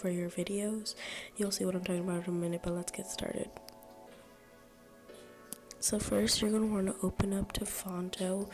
for your videos. You'll see what I'm talking about in a minute, but let's get started. So first, you're going to want to open up to Fonto.